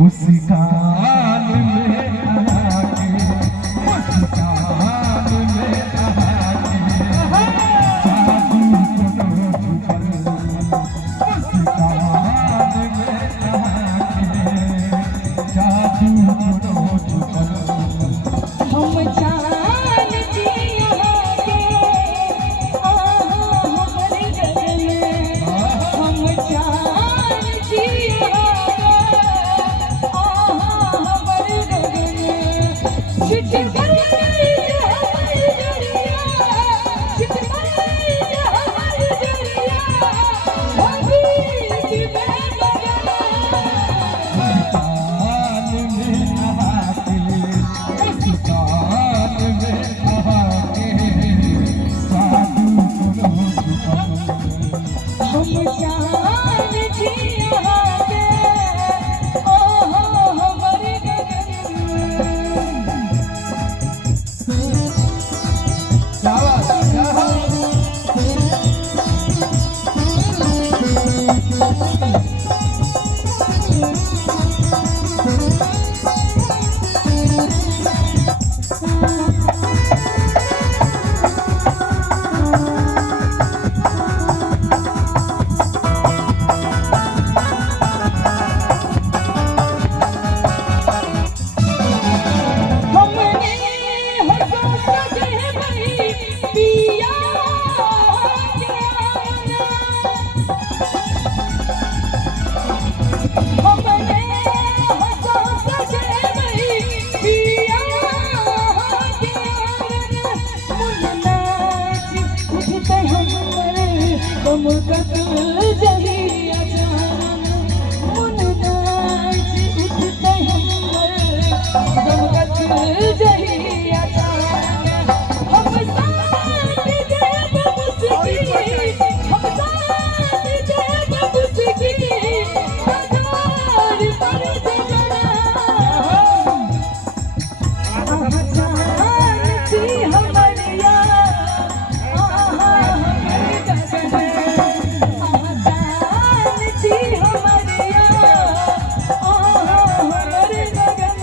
मुस्कान में आके मुस्कान में आके जादू करो छुपल मुस्कान में आके जादू करो छुपल हम जान जिया के हमारे गगन हम जान जिया चिट्ठी पर हमारी जरिया चिट्ठी पर हमारी जरिया अभी की बेगना मुस्कान में आके मुस्कान में आके जादू करो छुपल हम जान जिया के हमारे गगन क्या बात है क्या मुकत जहिया जान मुन नाच उठते हमर मुकत जहिया जान हम साथ देव मुस्की हम साथ देव मुस्की हजार पर जगना जानती हमरिया हमारे गगन जानती हमरिया हमारे गगन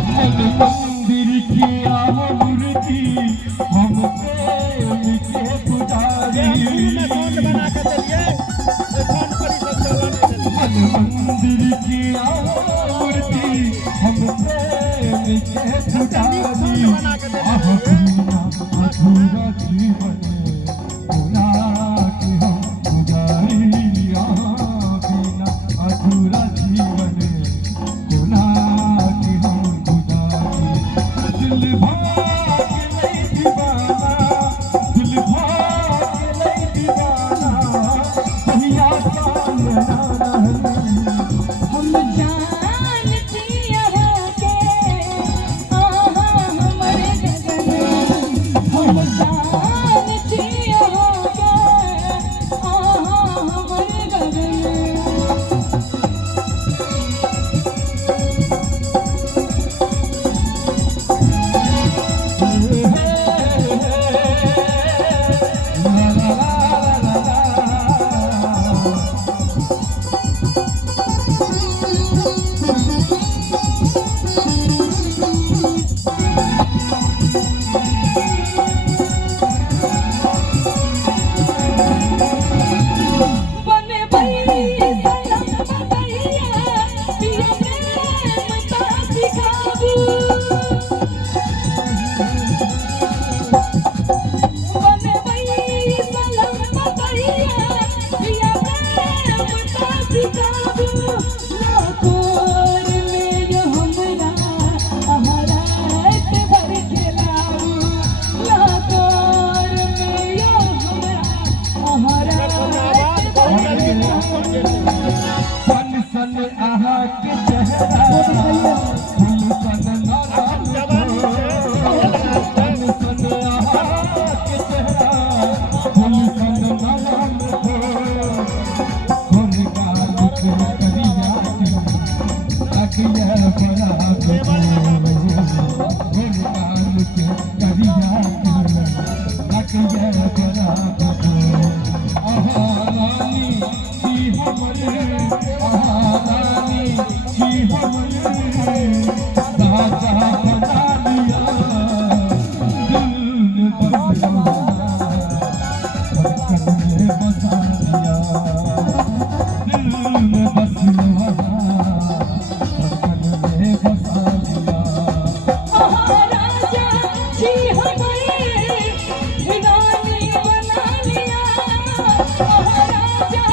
मंदिर की मूर्ति हम प्रेम के पुजारी मंदिर की मूर्ति हम प्रेम के पुजारी बिना अधूरा जीवन गुना के हम पुजारी बिना अधूरा जीवन गुना के हम पुजारी दिल भाग नहीं दीवाना दिल भाग नहीं दीवाना कहीं आसान ना हम जान सन आहा के चेहरा फूल सन नाम तन सन आहा के चेहरा फूल सन नाम फूल का दुख करिया अगिया बड़ा फूल का दुख करिया अगिया बड़ा आहा रानी की हमरे रानी की हमरे राजा बना लिया दिल में बस धड़कन में बसा लिया दिल में बस धड़कन में बसा लिया राजा जी हमारे रानी बना लिया राजा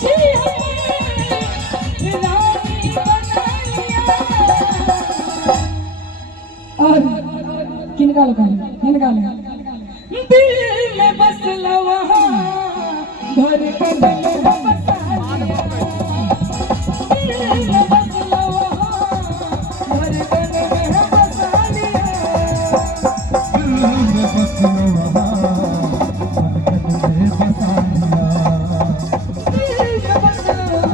जी हमारे रानी बना लिया और किनका लगा दिल में बस लवा घर के दिल में बसा लिया दिल में बस लवा घर के दिल में बसा लिया दिल में बस लवा धड़कन में बसा लिया दिल में बस लवा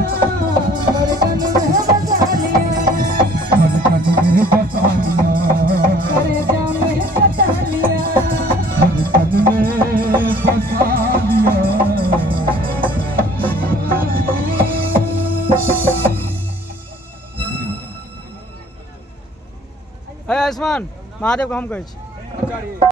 घर के दिल में बसा लिया धड़कन में बसा लिया करे जाम में सता लिया धड़कन में बसा लिया आयुष्मान महादेव को हम कहै छी